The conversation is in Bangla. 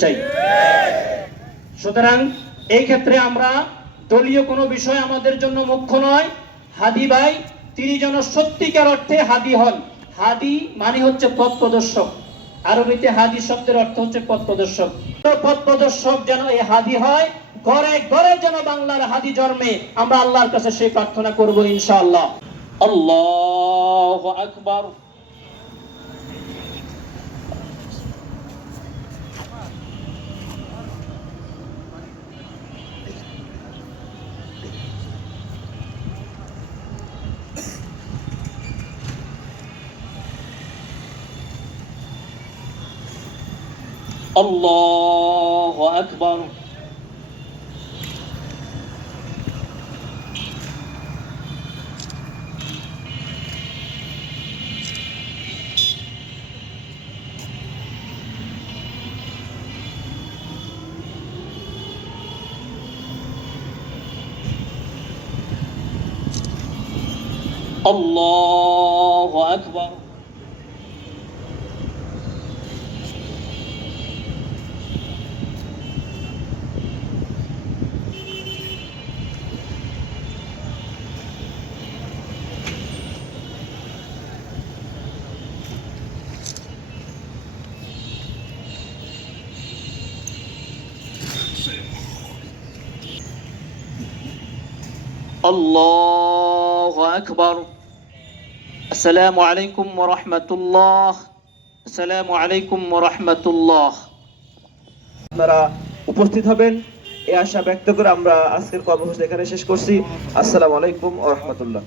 চাই। সুতরাং এই ক্ষেত্রে আমরা দলীয় কোনো বিষয় আমাদের জন্য মুখ্য নয়। হাদি ভাই তিনি যেন সত্যিকার অর্থে হাদি হন। হাদি মানে হচ্ছে পথ প্রদর্শক। আরবিতে হাদি শব্দের অর্থ হচ্ছে পথ প্রদর্শক। পথ প্রদর্শক যেন এই হাদি হয়, ঘরে ঘরে যেন বাংলার হাদি জন্মে। আমরা আল্লাহর কাছে সেই প্রার্থনা করব ইনশাআল্লাহ। আল্লাহু আকবার। আল্লাহু আকবার। আল্লাহু আকবার। আল্লাহু আকবার। আসসালামু আলাইকুম ওয়া রাহমাতুল্লাহ। আসসালামু আলাইকুম ওয়া রাহমাতুল্লাহ। আপনারা উপস্থিত হবেন এই আশা ব্যক্ত করে আমরা আজকের কর্মসূচি এখানে শেষ করছি। আসসালামু আলাইকুম ওয়া রাহমাতুল্লাহ।